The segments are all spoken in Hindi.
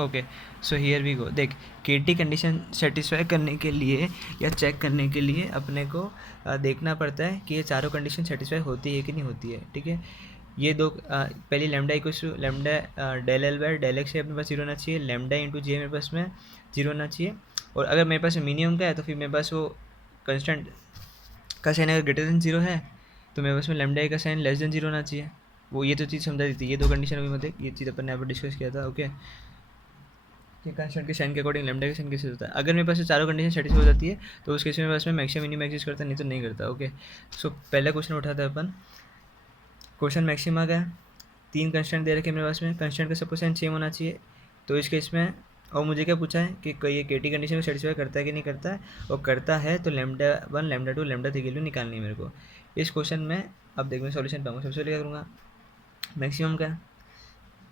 Okay, so here we go. देख, केटी कंडीशन सेटिस्फाई करने के लिए या चेक करने के लिए अपने को देखना पड़ता है कि ये चारों कंडीशन सेटिस्फाई होती है कि नहीं होती है, ठीक है। ये दो पहली lambda equals to lambda del L by del X अपने पास जीरो होना चाहिए, लेमडा इंटू जे मेरे पास में जीरो होना चाहिए। और अगर मेरे पास मिनिमम का है तो फिर मेरे पास वो कंस्टेंट का साइन अगर ग्रेटर देन जीरो है तो मेरे पास में लेमडा ए का साइन लेस देन जीरो होना चाहिए। वो ये तो चीज़ समझा दी थी, ये दो कंडीशन अभी मतलब ये चीज़ अपन ने यहाँ पर डिस्कस किया था। ओके, कि कंस्टेंट के साइन के अकॉर्डिंग लेमडा के साइन कैसे होता है। अगर मेरे पास ये चारों कंडीशन सेटिस्फाई हो जाती है तो उस केस में मेरे पास में मैक्सिमम मिनिमम एग्जिस्ट करता है, नहीं तो नहीं करता। ओके, सो पहला क्वेश्चन उठाते हैं अपन। क्वेश्चन मैक्सिमा का है, तीन कंस्टेंट दे रखे मेरे पास में, कंस्टेंट का सबको साइन सेम होना चाहिए। तो इस केस में और मुझे क्या पूछा है कि कोई ये केटी कंडीशन को सेटिस्फाई करता है कि नहीं करता है, और करता है तो lambda one lambda two lambda three की वैल्यू निकालनी है मेरे को इस क्वेश्चन में। अब देखो मैं सॉल्यूशन पाऊंगा। सबसे पहले क्या करूँगा, मैक्सिमम का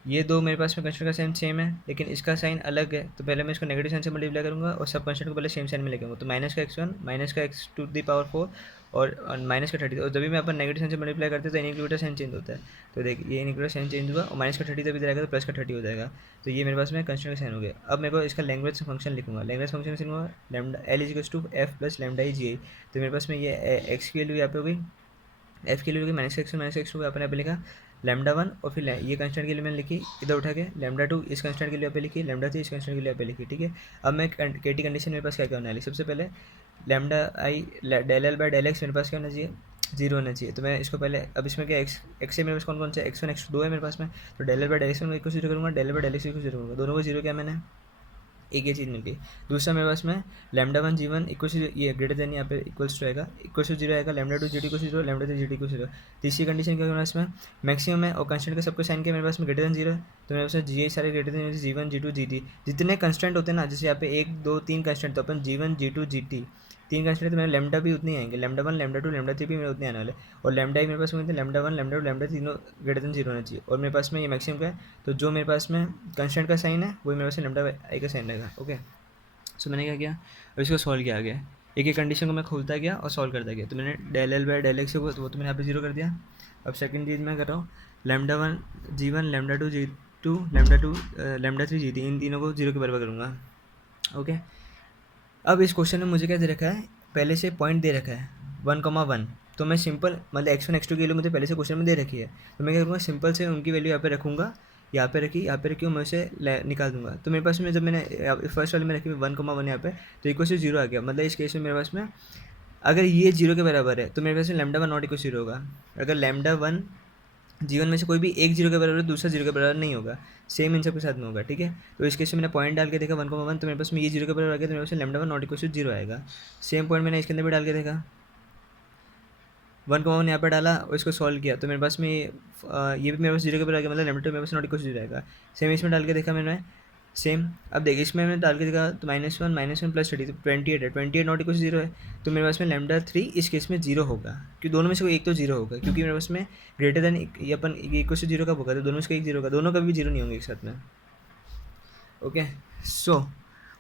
ये दो मेरे पास में कंस्टेंट का साइन सेम है लेकिन इसका साइन अलग है, तो पहले मैं इसको नेगेटिव साइन से मल्टीप्लाई करूँगा और सब कंस्टेंट को पहले सेम साइन में लेके आऊँगा। तो माइनस का x1 माइनस का x टू दी पावर 4 और माइनस का 30। और जब भी मैं अपन नेगेटिव साइन से मल्टीप्लाई करते हैं तो इनइक्वलिटी साइन चेंज होता है। तो देख ये इनइक्वलिटी साइन चेंज हुआ और माइनस का 30 जब इधर आएगा तो प्लस का 30 हो जाएगा। तो ये मेरे पास में कंस्टेंट का साइन हो गया। अब मेरे को इसका लैंग्वेज फंक्शन लिखूंगा, लैंग्वेज फंक्शन लिखूंगा lambda L is equals to F plus lambda E G I. तो मेरे पास में ये एक्स की वैल्यू यहाँ पे हो गई, एफ की वैल्यू माइनस एक्स टू अपने पे लिखा लेमडा वन, और फिर ये कंस्टेंट के लिए मैंने लिखी इधर उठा के लेमडा टू इस कंस्टेंट के लिए पे लिखी, लेमडा थ्री इस कंस्टेंट के लिए पे लिखी, ठीक है। अब मैं केटी कंडीशन मेरे पास क्या क्या होने वाली, सबसे पहले lambda I del L by del X मेरे पास क्या होना चाहिए, जीरो होना चाहिए। तो मैं इसको पहले अब इसमें क्या एक्स एक्स से मेरे पास कौन कौन सा एक्स वन एक्स टू दो है मेरे पास में, तो del L by del X में जीरो करूँगा, del L by del x को जीरो करूँगा, दोनों को जीरो किया मैंने, एक ये चीज़ मिल गई। दूसरा मेरे पास में lambda one G one equal ये ग्रेटर देन यहाँ पे इक्वल्स टू आएगा, इक्वल टू जीरो आएगा, लेमडा टू जी टी को zero, lambda three G T को जीरो। तीसरी कंडीशन क्या है मेरे पास में, मैक्सिमम है और कंस्टेंट का सबको साइन किया मेरे पास में ग्रेटर देन जीरो है, तो मेरे पास में जी आई सारे greater than G one G two G T. जितने कंस्टेंट होते हैं ना, जैसे यहाँ पे एक दो तीन कंस्टेंट, तो अपन G one G two G T तीन कंस्टेंट, तो मेरे लेमडा भी उतने ही आएंगे, lambda one lambda two lambda three भी मेरे उतने आने वाले। और लेमडा ही मेरे पास में lambda one lambda two lambda तीनों ग्रेटर देन जीरो होना चाहिए। और मेरे पास में ये मैक्सिमम का है, तो जो मेरे पास में कंस्टेंट का साइन है वही मेरे पास में लेमडा आई का साइन रहेगा। ओके, सो मैंने क्या किया, और इसको सॉल्व किया गया, एक एक कंडीशन को मैं खोलता गया और सॉल्व करता गया। तो मैंने del L by del x को वो तो मैंने यहाँ पे जीरो कर दिया। अब सेकंड चीज़ मैं कर रहा हूँ, lambda one G one lambda two G two lambda three G three, इन तीनों को जीरो के बराबर करूँगा। ओके, अब इस क्वेश्चन में मुझे क्या दे रखा है, पहले से पॉइंट दे रखा है 1,1। तो मैं सिंपल मतलब x1 x2 की वैल्यू मुझे पहले से क्वेश्चन में दे रखी है, तो मैं क्या करूँगा, सिंपल से उनकी वैल्यू यहाँ पे रखूँगा, यहाँ पे रखी यहाँ पे रखी, मैं उसे निकाल दूंगा। तो मेरे पास में जब मैंने फर्स्ट वाले में रखी 1,1 यहाँ पे, तो इक्वल टू जीरो आ गया। मतलब इस केस में मेरे पास में अगर ये जीरो के बराबर है तो मेरे पास में lambda one not equal zero होगा। अगर लेमडा वन जीवन में से कोई भी एक जीरो के बराबर है, दूसरा जीरो के बराबर नहीं होगा, सेम इन सब के साथ में होगा, ठीक है। तो इस केस में मैंने पॉइंट डाल के देखा 1,1, तो मेरे पास में ये जीरो के बराबर आ गया, तो मेरे पास lambda one not equal to zero आएगा। सेम पॉइंट मैंने इसके अंदर भी डाल के देखा, 1,1 यहाँ पर डाला और इसको सॉल्व किया, तो मेरे पास में ये भी मेरे पास जीरो के बराबर आ गया, मतलब लेमडा टू मेरे पास नॉट इक्वल टू जीरो आएगा। सेम इसमें डाल के देखा मैंने, सेम। अब देख इसमें मैंने डाल के देखा तो -1 प्लस 30 तो 28 है, 28 नॉट इक्वल जीरो है। तो मेरे पास में लेमडा थ्री इस केस में जीरो होगा, क्योंकि दोनों में से कोई एक तो जीरो होगा, क्योंकि मेरे पास में ग्रेटर देन ये अपन इक्वल टू जीरो कब होगा, तो दोनों में से कोई एक जीरो होगा, दोनों कभी भी जीरो नहीं होंगे एक साथ में। ओके, सो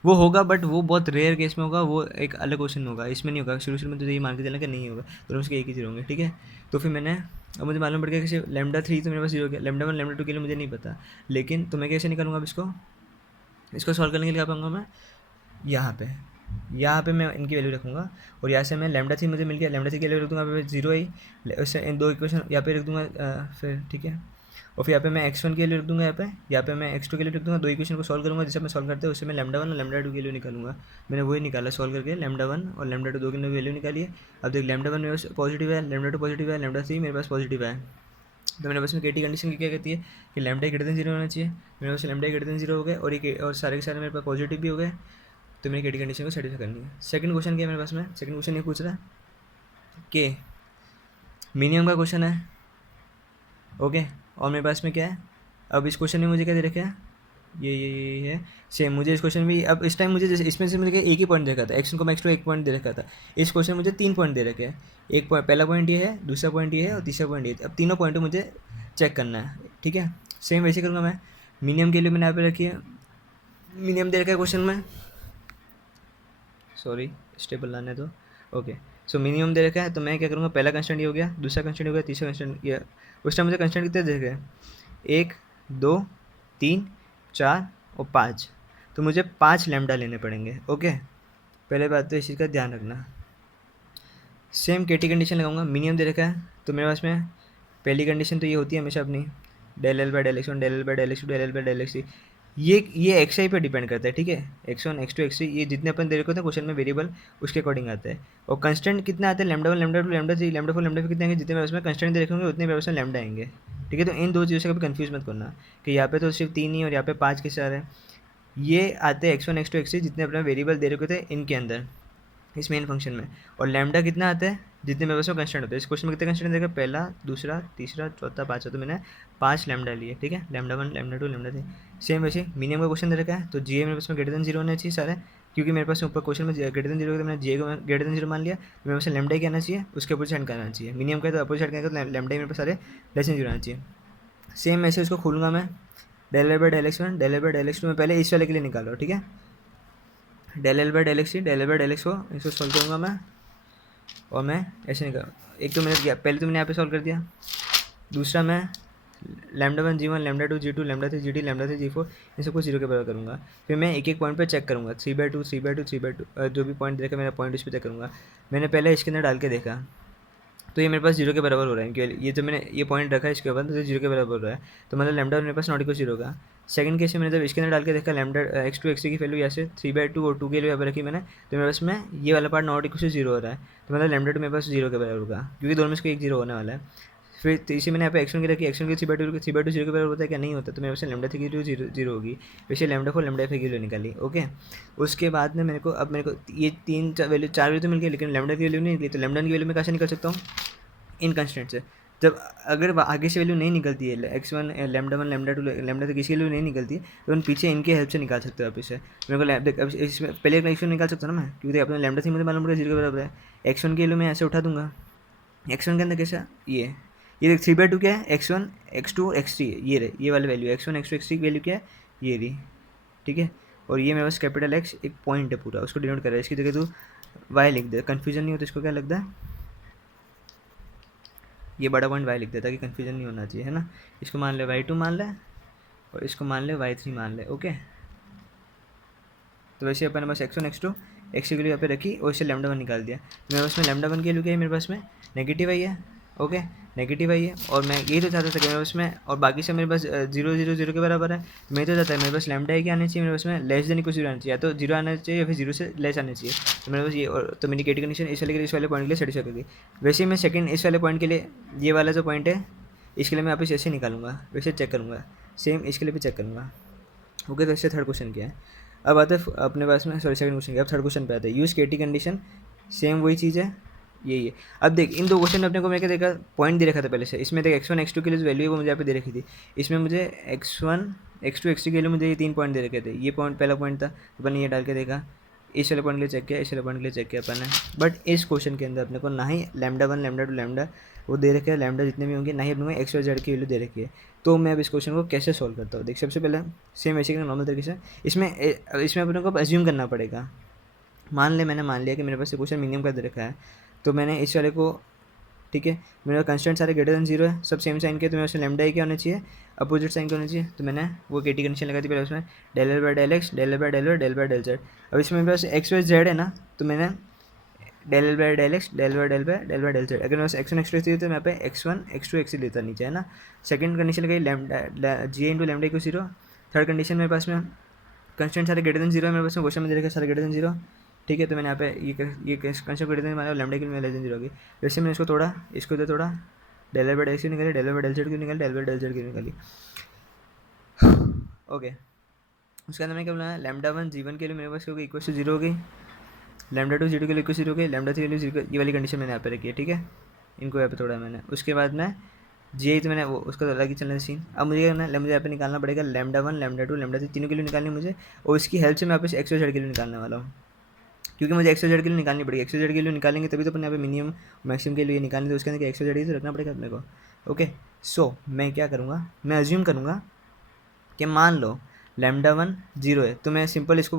वो होगा बट वो बहुत रेयर केस में होगा, वो एक अलग क्वेश्चन में होगा, इसमें नहीं होगा। शुरू शुरू में तो ये मान के चलना कि नहीं होगा, दोनों में से एक ही जीरो होंगे, ठीक है। तो फिर मैंने अब मुझे मालूम पड़ गया कि लेमडा थ्री तो मेरे पास जीरो गया, लेमडा वन लेमडा टू के लिए मुझे नहीं पता, लेकिन तो मैं कैसे निकालूंगा अब इसको सॉल्व करने के लिए क्या पाऊँगा मैं, यहाँ पे मैं इनकी वैल्यू रखूँगा, और यहाँ से मैं लेमडा थ्री मुझे मिल गया, लेमडा थ्री की वैल्यू रख दूँगा यहाँ पे जीरो ही, उससे इन दो इक्वेशन यहाँ पे रख दूँगा फिर, ठीक है। और फिर यहाँ पे मैं x1 के लिए रख दूँगा, यहाँ पे मैं x2 के लिए रख दूँगा, दो इक्वेशन को सॉल्व करूँगा, जैसे मैं सॉल्व करते हैं उससे मैं लेमडा वन और लेमडा टू की वैल्यू निकालूंगा। मैंने वही निकाला सॉल्व करके, लेमडा वन और लेमडा टू दो की वैल्यू निकाली है। अब देख लेमडा वन मेरे पास पॉजिटिव है, लेमडा टू पॉजिटिव है, लेमडा थ्री मेरे पास पॉजिटिव है। तो मेरे पास में केटी कंडीशन की क्या कहती है कि लेमडा ग्रेटर देन जीरो होना चाहिए, मेरे पास लेमडा ग्रेटर देन जीरो हो गए, और ये और सारे के सारे मेरे पास पॉजिटिव भी हो गए, तो मेरी केटी कंडीशन को सेटिस्फाई करनी है। सेकंड क्वेश्चन क्या है मेरे पास में, सेकंड क्वेश्चन ये पूछ रहा है कि मिनिमम का क्वेश्चन है, ओके। और मेरे पास में क्या है, अब इस क्वेश्चन में मुझे क्या दे रखा है, ये है सेम। मुझे इस क्वेश्चन भी अब इस टाइम मुझे जैसे इसमें से मुझे एक ही पॉइंट दे रखा था, एक्स को मैक्स टू एक पॉइंट दे रखा था। इस क्वेश्चन में मुझे तीन पॉइंट दे रखे हैं, एक पॉइंट पहला पॉइंट ये है, दूसरा पॉइंट ये है और तीसरा पॉइंट ये है। अब तीनों पॉइंट मुझे चेक करना है, ठीक है। सेम वैसे करूँगा मैं, मिनिमम के लिए मैंने यहाँ पे रखी है, मिनिमम दे रखा है क्वेश्चन में, सॉरी स्टेबल लाने दो, ओके। सो मिनिमम दे रखा है, तो मैं क्या करूँगा, पहला कंस्टेंट ये हो गया, दूसरा कंस्टेंट हो गया, तीसरा कंस्टेंट ये। उस टाइम मुझे कंस्टेंट कितने दे रखे हैं, 1 2 3 4 और 5, तो मुझे 5 लैम्डा लेने पड़ेंगे। ओके, पहले बात तो इस चीज़ का ध्यान रखना। सेम के टी कंडीशन लगाऊंगा, मिनिमम दे रखा है तो मेरे पास में पहली कंडीशन तो ये होती है हमेशा अपनी del L by del X one, del L by del X two, del L by del x three. ये एक्स आई पे डिपेंड करता है, ठीक है। X one, x two, x three, ये जितने अपन दे रखे होते हैं क्वेश्चन में वेरिएबल, उसके अकॉर्डिंग आता है। और कंस्टेंट कितना आता है, lambda one, lambda two, lambda three, lambda four, lambda five, कितने आएंगे, जितने मेरे पास में कंस्टेंट दे रखे होंगे उतने मेरे पास में लैम्डा आएंगे, ठीक है। तो इन दो चीज़ों से कभी कंफ्यूज मत करना कि यहाँ पे तो सिर्फ 3 ही और यहाँ पे 5 के सारे हैं। ये आते हैं X one, x two, x three, जितने अपने वेरिएबल दे रखे थे इनके अंदर, इस मेन फंक्शन में। और लैम्डा कितना आता है, जितने मेरे पास में कंस्टेंट होते हैं। इस क्वेश्चन में कितने कंस्टेंट देखा, पहला, दूसरा, तीसरा, चौथा, पाँचवा, तो मैंने 5 लैम्डा लिए, ठीक है। Lambda one, lambda two, lambda three. Same वैसे मिनिमम का क्वेश्चन दे रखा है तो जी ए मेरे पास में ग्रेटर देन जीरो होना चाहिए सारे, क्योंकि मेरे पास ऊपर क्वेश्चन में ग्रेटर देन जीरो, तो मैंने जी को ग्रेटर देन जीरो मान लिया। तो मेरे पास लैम्डा ही आना चाहिए, उसके अपोजिट साइड का आना चाहिए। मिनिमम का तो अपोजिट साइड का, तो लैम्डा ही मेरे पास सारे लेस देन जीरो आना चाहिए। सेम ऐसे उसको खोलूँगा मैं, del L by del X one, del L by del X two. मैं पहले इस वाले के लिए निकाल रहा हूँ, ठीक है। Del L by del x three, del L by del x को इसको सॉल्व करूँगा मैं, और मैं ऐसे निकाल, एक तो मैंने किया, पहले तो मैंने यहाँ पे सॉल्व कर दिया। दूसरा मैं lambda one G one, lambda two G two, lambda three G T, lambda three G four, इन सबको जीरो के बराबर करूँगा। फिर मैं एक एक पॉइंट पे चेक करूँगा, 3/2, 3/2, 3/2, जो भी पॉइंट देखा मेरा पॉइंट उस पर चेक करूँगा। मैंने पहले इसके अंदर डाल के देखा तो ये मेरे पास जीरो के बराबर हो रहा है, क्योंकि ये जो मैंने ये पॉइंट रखा है इसके बाद तो जीरो के बराबर हो रहा है, तो मतलब लैम्डा मेरे पास नॉट इक्वल जीरो का। सेकंड केस में मैंने जब इसके अंदर डाल के देखा लैम्डा एक्स टू एक्स की वैल्यू यहाँ से 3/2 और 2 के लिए यहाँ पर रखी मैंने, तो मेरे पास में ये वाला पार्ट नॉट इक्वल जीरो हो रहा है, तो मतलब लैम्डा टू मेरे पास जीरो के बराबर होगा, क्योंकि दोनों में से एक जीरो होने वाला है। फिर तीसरी मैंने यहाँ पे एक्शन की रखी, एक्शन की 3/2 जीरो के बराबर होता है क्या, नहीं होता, तो मेरे पास लैम्डा थ्री की वैल्यू जीरो जीरो होगी। वैसे लैम्डा फोर, लैम्डा फाइव की वैल्यू निकाली। ओके, उसके बाद में मेरे को ये वैल्यू, 4 वैल्यू तो मिल गई, लेकिन लैम्डा की वैल्यू नहीं निकली। तो लैम्डा की वैल्यू मैं कहाँ से निकल सकता हूँ, इन कंस्टेंट से। जब अगर आगे से वैल्यू नहीं निकलती है, x one, lambda one, lambda two, lambda तक किसी वैल्यू नहीं निकलती है, तो उन पीछे इनके हेल्प से निकाल सकते हो आप इसे। मेरे को इसमें पहले एक एक्स वन निकाल सकता हूँ ना मैं, क्योंकि अपने लैम्डा थी मुझे मालूम पड़ेगा जीरो के बराबर है। एक्स वन की वैल्यू मैं ऐसे उठा दूंगा, एक्स वन के अंदर कैसा, ये देख 3/2 क्या है, x one, x two, x three, ये वाली value x one, x two, x three की वैल्यू क्या है, ये रही, ठीक है। और ये मेरे पास कैपिटल एक्स एक पॉइंट है पूरा, उसको डिनोट कर रहा है। इसकी जगह तू वाई लिख दे, कन्फ्यूजन नहीं हो तो इसको क्या लगता है, ये बड़ा पॉइंट वाई लिख दे ताकि कन्फ्यूजन नहीं होना चाहिए, है ना। इसको मान ले y2 मान ले, और इसको मान ले y3 मान ले। ओके, तो वैसे अपन ने बस x1, x2, x की वैल्यू यहाँ पे रखी और इससे लैम्डा वन निकाल दिया। तो मेरे पास में लैम्डा वन की वैल्यू क्या है, मेरे पास में नेगेटिव आई है। ओके, नेगेटिव आई है, और मैं यही तो चाहता था कि मेरे पास में, और बाकी से मेरे पास 0 0 0 के बराबर है। मैं तो चाहता है मेरे पास लैम्डा क्या आना चाहिए, मेरे पास में लेस देन कुछ जीरो आना चाहिए, या तो जीरो आना चाहिए या फिर जीरो से लेस आना चाहिए। तो मेरे पास ये, और तो मेरी गेट कंडीशन इस वाले के लिए, इस वाले पॉइंट के लिए सेटिस्फाई कर दी। वैसे मैं सेकंड इस वाले पॉइंट के लिए, ये वाला जो पॉइंट है इसके लिए मैं वापस ऐसे निकालूंगा, वैसे चेक करूँगा, सेम इसके लिए भी चेक करूँगा। ओके, तो इससे थर्ड क्वेश्चन क्या है, अब आता है अपने पास में, सॉरी सेकंड क्वेश्चन क्या, अब थर्ड क्वेश्चन पे आता है। यूज़ के टी कंडीशन, सेम वही चीज़ है, यही है। अब देख इन दो क्वेश्चन में अपने को मैं क्या देखा, पॉइंट दे रखा था पहले से। इसमें देख एक्स वन, एक्स टू के लिए जो वैल्यू है वो मुझे यहाँ पे दे रखी थी। इसमें मुझे x one, x two, x three के लिए मुझे ये 3 पॉइंट दे रखे थे। ये पॉइंट पहला पॉइंट था, तो मैंने ये डाल के देखा, इस वाले पॉइंट के लिए चेक किया, इस वाले पॉइंट के लिए चेक किया अपन ने। बट इस क्वेश्चन के अंदर अपने को ना ही lambda one, lambda two, lambda वो दे रखे हैं, लैम्डा जितने भी होंगे, ना ही अपने को एक्स वाई जेड की वैल्यू दे रखी है। तो मैं अब इस क्वेश्चन को कैसे सॉल्व करता हूँ, देख सबसे पहले सेम ऐसे नॉर्मल तरीके से इसमें अपने को अज्यूम करना पड़ेगा। मान लिया कि मेरे पास क्वेश्चन मिनिमम का दे रखा है, तो मैंने इस वाले को, ठीक है, मेरा कंस्टेंट सारे ग्रेटर देन जीरो है, सब सेम साइन के, तो मेरे उसमें लैम्डा क्या होना चाहिए, अपोजिट साइन क्या होना चाहिए। तो मैंने वो के टी कंडीशन लगा दी पहले उसमें, del L by del x, del L by del y, del by del z. अब इसमें मेरे पास एक्स वाई जेड है ना, तो मैंने del L by del x, del by del by, del by del Z. अगर मेरे पास एक्स वन, एक्स टू थी तो मैं पे X one, x two, X लेता नीचे, है ना। सेकंड कंडीशन लगाई lambda G into lambda equal zero. Third condition मेरे पास में कंस्टेंट सारे ग्रेटर देन जीरो है, मेरे पास में क्वेश्चन में दे रखा सारे ग्रेटर देन जीरो, ठीक है। तो मैंने यहाँ पे ये कंस्टेंट ग्रेटर देन माना, लैम्डा के लिए लेस देन जीरो होगी। वैसे मैंने इसको तोड़ा, इसको इधर तोड़ा, del L by del X निकाली, del L by del Z की निकाली, डेल बाई डेल जेड की निकाली। ओके, उसके अंदर मैंने क्या बोला, लैम्डा वन जी वन के लिए मेरे पास क्या होगी, इक्वल टू जीरो हो गई, लैम्डा टू जीरो के लिए इक्वल जीरो हो गई, लैम्डा थ्री के लिए जीरो, ये वाली कंडीशन मैंने यहाँ पे रखी है, ठीक है। इनको यहाँ पे तोड़ा मैंने। उसके बाद में जी आई तो मैंने वो उसका अलग ही चलना सीन। अब मुझे क्या करना है, मुझे यहाँ पे निकालना पड़ेगा lambda one, lambda two, lambda three, तीनों के लिए निकालनी मुझे, और इसकी हेल्प से मैं वापस एक्स वाई जेड के लिए निकालने वाला हूँ, क्योंकि मुझे एक्स वाई जेड के लिए निकालनी पड़ेगी। एक्स वाई जेड के लिए निकालेंगे तभी तो अपन यहाँ पे मिनिमम मैक्सिमम के लिए निकालेंगे, तो उसके अंदर एक्स वाई जेड ही तो रखना पड़ेगा अपने को। ओके, सो मैं क्या करूँगा, मैं अज्यूम करूँगा कि मान लो लैम्डा वन जीरो है, तो मैं सिंपल इसको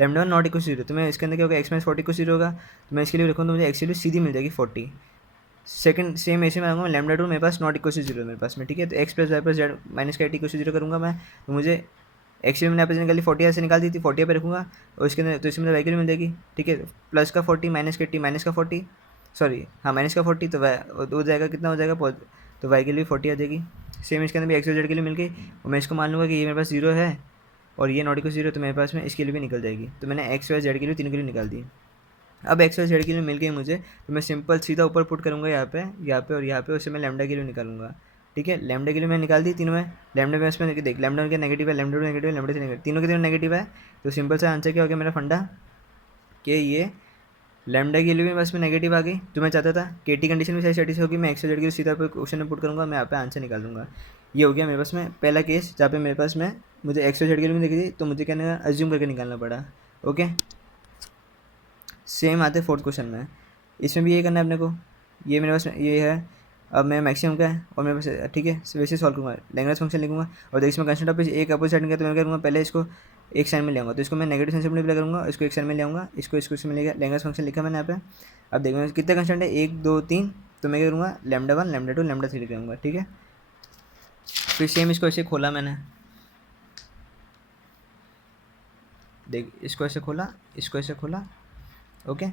lambda one not equal zero, तो मैं इसके अंदर क्या होगा, एक्स माइनस 40 को जीरो होगा, तो मैं इसके लिए रखूँ तो मुझे एक्स की वैल्यू सीधी मिल जाएगी 40। सेकंड सेम ऐसे में आऊँगा, लैम्डा टू मेरे पास नॉट इक्वल टू जीरो मेरे पास में, ठीक है। तो x plus y plus z minus का टी को जीरो करूँगा मैं, तो मुझे एक्स मैंने यहाँ पे निकाली 40 यहाँ से निकाल दी थी, 40 पे रखूँगा और इसके अंदर तो इसमें वाई की वैल्यू मिल जाएगी, ठीक है। प्लस का 40 माइनस के टी माइनस का 40, सॉरी हाँ माइनस का 40, तो हो जाएगा कितना हो जाएगा, तो वाई के लिए 40 आ जाएगी। सेम इसके अंदर भी एक्स वाई जेड के लिए मिल गई, और मैं इसको मान लूँगा कि ये मेरे पास 0 है और ये नॉट इक्वल 0, तो मेरे पास में इसके लिए भी निकल जाएगी। तो मैंने एक्स वाई जेड के लिए तीनों के लिए निकाल दी। अब एक्स वाई जेड के लिए मिल गई मुझे, तो मैं सिंपल सीधा ऊपर पुट करूँगा यहाँ पे और यहाँ पे, उससे मैं लैम्डा के लिए निकालूंगा, ठीक है। लैम्डा के लिए मैं निकाल दी तीनों में, लैम्डा में इसमें देख लैम्डा के नेगेटिव है, लैम्डा नेगेटिव है, लैम्डा से नेगेटिव, तीनों के तीनों नेगेटिव है, तो सिंपल सा आंसर क्या हो गया मेरा फंडा कि ये लैम्डा के लिए भी बस में नेगेटिव आ गई, जो मैं चाहता था। केटी कंडीशन भी सही सेटिस्फाई होगी, मैं एक्स वाई जेड के लिए सीधा क्वेश्चन में पुट करूँगा, मैं यहाँ पे आंसर निकाल दूँगा। ये हो गया मेरे पास में पहला केस, जहाँ पे मेरे पास में मुझे एक्स वाई जेड के लिए भी देखी थी, तो मुझे क्या अज्यूम करके निकालना पड़ा। ओके, सेम आते फोर्थ क्वेश्चन में, इसमें भी ये करना है अपने को। ये मेरे पास ये है, अब मैं मैक्सिमम का है और मेरे पास, ठीक है, वैसे सॉल्व करूँगा, लैंग्वेज फंक्शन लिखूँगा और देखिए इसमें कंस्टेंट ऑफ एक अपोजिट साइड का, तो मैं क्या करूँगा, पहले इसको एक साइड में ले आऊँगा, तो इसको मैं नेगेटिव साइन से मल्टीप्लाई करूँगा, इसको एक साइड में ले आऊँगा, इसको इसमें लेगा, लैंग्वेज फंक्शन लिखा मैंने यहाँ पे। अब देखो कितने कंस्टेंट है, 1 2 3, तो मैं क्या करूँगा, लैम्डा 1 लैम्डा 2 लैम्डा 3 लिखूँगा, ठीक है। फिर सेम इसको ऐसे खोला मैंने, देख इसको ऐसे खोला, इसको ऐसे खोला, ओके।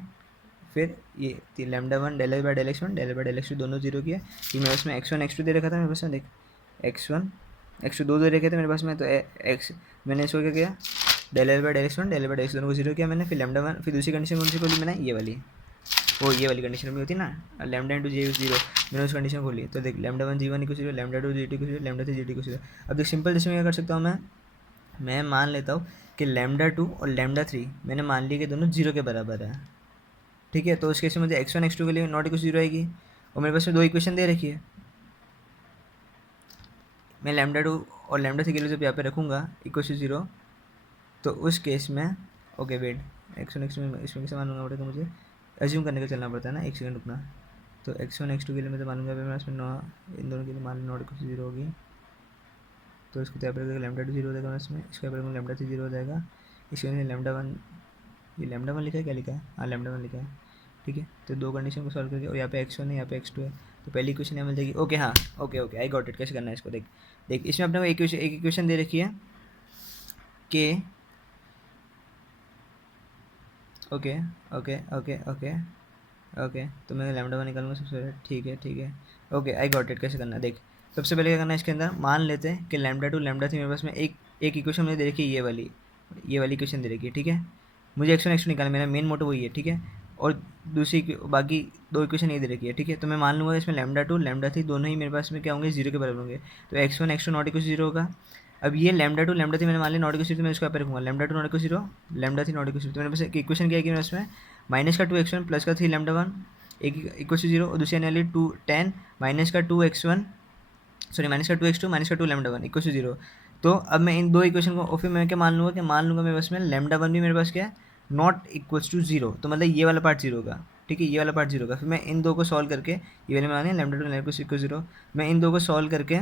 फिर ये lambda 1 del by del x 1 del by del x 2 दोनों जीरो की है, कि मेरे पास में x1 x2 दे रखा था मेरे पास में, देख x1 x2 दो दे रखे थे मेरे पास में, तो x मैंने इसको क्या किया, del by del x 1 del by del x दोनों को जीरो किया मैंने। फिर लैम्डा 1, फिर दूसरी कंडीशन कौन सी खोली मैंने, ये वाली, वो ये वाली कंडीशन भी होती है ना, लैम्डा इंटू जी जीरो, मैंने उस कंडीशन खोली, तो देख lambda 1 G1 equal 0, lambda 2 G2 equal 0, lambda 3 G2 equal 0। अब देख सिंपल जैसे मैं क्या कर सकता हूँ, मैं मान लेता हूँ कि लैम्डा 2 और लैम्डा 3 मैंने मान लिया कि दोनों जीरो के बराबर है, ठीक है। तो उस केस में मुझे x1 x2 के लिए नॉट इक्वल 0 आएगी, और मेरे पास में दो इक्वेशन दे रखी है, मैं लैम्डा 2 और लैम्डा 3 के लिए जब यहाँ पे रखूँगा इक्वल टू 0, तो उस केस में ओके वेट, x1 x2 में इसमें कैसे मानूंगा पड़ेगा, मुझे एज्यूम करने का चलना पड़ता है ना, एक सेकंड रुकना। तो x1 x2 के लिए मैं तो मानूंगा, मैं इसमें इन दोनों के लिए मान नॉट इक्वल 0 होगी, तो इसको यहाँ पर लैम्डा 2 0 हो जाएगा, इसमें इसके यहाँ पर लैम्डा 3 0 हो जाएगा, इसके लैम्डा 1, ये लैम्डा 1 लिखा है, क्या लिखा है, हाँ लैम्डा 1 लिखा है, ठीक है। तो दो कंडीशन को सॉल्व करके, और यहाँ पे x1 है यहाँ पे x2 है, तो पहली इक्वेशन यहाँ मिल जाएगी। ओके हाँ, ओके आई गॉट इट, कैसे करना है इसको, देख इसमें अपने को एक इक्वेशन दे रखी है कि okay okay okay okay okay, तो मैं लैम्डा 1 निकालूंगा सबसे पहले, ठीक है ओके आई गॉट इट। कैसे करना है, देख सबसे पहले क्या करना है, इसके अंदर मान लेते हैं कि लैम्डा 2 लैम्डा 3 मेरे पास में एक इक्वेशन मुझे दे रखी है, ये वाली इक्वेशन दे रखी है, ठीक है। मुझे x1 x2 निकालना, मेरा मेन मोटिव वही है, ठीक है। और दूसरी बाकी दो इक्वेशन ये दे रखी है, ठीक है। तो मैं मान लूँगा इसमें लैम्डा 2 लैम्डा 3 दोनों ही मेरे पास में क्या होंगे, 0 के बराबर होंगे, तो x1 x2 नॉट इक्वल 0 होगा। अब ये लैम्डा 2 लैम्डा 3 मैंने मान लिया नॉट इक्वल 0, तो मैं इसको यहाँ पे रखूँगा, lambda 2 not equal 0 lambda 3 not equal 0, तो मेरे पास एक इक्वेशन क्या है कि मेरे पास में माइनस का 2 x1 प्लस का 3 लैम्डा 1 एक इक्वल टू 0, और दूसरी आने वाली 2 10 माइनस का 2 x1 सॉरी माइनस का 2 x2 माइनस का 2 लैम्डा 1 इक्वल टू 0। तो अब मैं इन दो इक्वेशन को, और फिर मैं क्या मान लूँगा मेरे पास में लैम्डा 1 भी मेरे पास क्या है, नॉट इक्वल्स टू 0, तो मतलब ये वाला पार्ट 0 होगा, ठीक है, ये वाला पार्ट 0 होगा। फिर मैं इन दो को सॉल्व करके, ये वाले माने लैम्डा 2 लैम्डा इक्वल 0, मैं इन दो को सॉल्व करके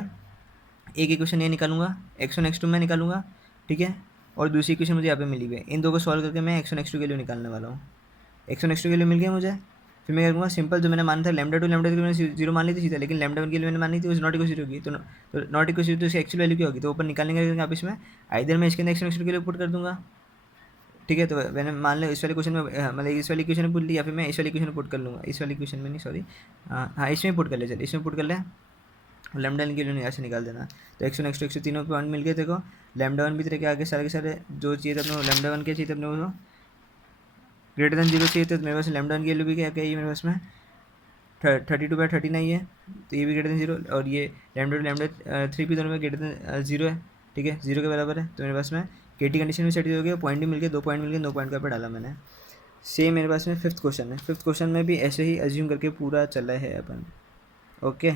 एक इक्वेशन ये निकालूंगा, x1 x2 में निकालूंगा, ठीक है। और दूसरी इक्वेशन मुझे यहाँ पे मिली हुई है, इन दो को सॉल्व करके मैं x1 x2 के लिए निकालने वाला हूँ। x1 x2 के लिए मिल गया मुझे, फिर मैं क्या करूँगा, सिंपल जो मैंने माना था लैम्डा 2 लैम्डा 3 मैंने 0 मान ली थी सीधा, लेकिन लैम्डा 1 के लिए मैंने मानी थी उस नॉट इक्वल 0 की, तो नॉट इक्वल 0 तो इसकी एक्चुअल वैल्यू क्या होगी, तो ऊपर निकालने का आप इसमें आइदर मैं इसके अंदर x1 x2 के लिए पुट कर दूंगा, ठीक है। तो मैंने मान लिया इस वाले क्वेश्चन में, मतलब इस वाली क्वेश्चन में पुट लिया, फिर मैं इस वाली क्वेश्चन में पुट कर लूँगा, इस वाली क्वेश्चन में नहीं सॉरी, हाँ इसमें पुट कर ले, चल इसमें पुट कर ले, लैम्डा के लिए ऐसे निकाल देना। तो x1 x2 x3 तीनों पॉइंट मिल गए, देखो लैम्डा 1 भी तेरे के आगे सारे के सारे जो चाहिए था अपने को, लैम्डा 1 के चाहिए थे अपने को ग्रेटर देन 0 चाहिए, तो मेरे पास लैम्डा 1 के लिए भी क्या है मेरे पास में 32/39 है, तो ये भी ग्रेटर देन 0, और ये लैम्डा 2 लैम्डा 3 भी दोनों में ग्रेटर देन 0 है, ठीक है, 0 के बराबर है। तो मेरे पास में केटी कंडीशन भी सेट हो गया, पॉइंट भी मिल गए, 2 पॉइंट मिल गए, 2 पॉइंट का पे डाला मैंने। सेम मेरे पास में फिफ्थ क्वेश्चन है, फिफ्थ क्वेश्चन में भी ऐसे ही अज्यूम करके पूरा चला है अपन, ओके।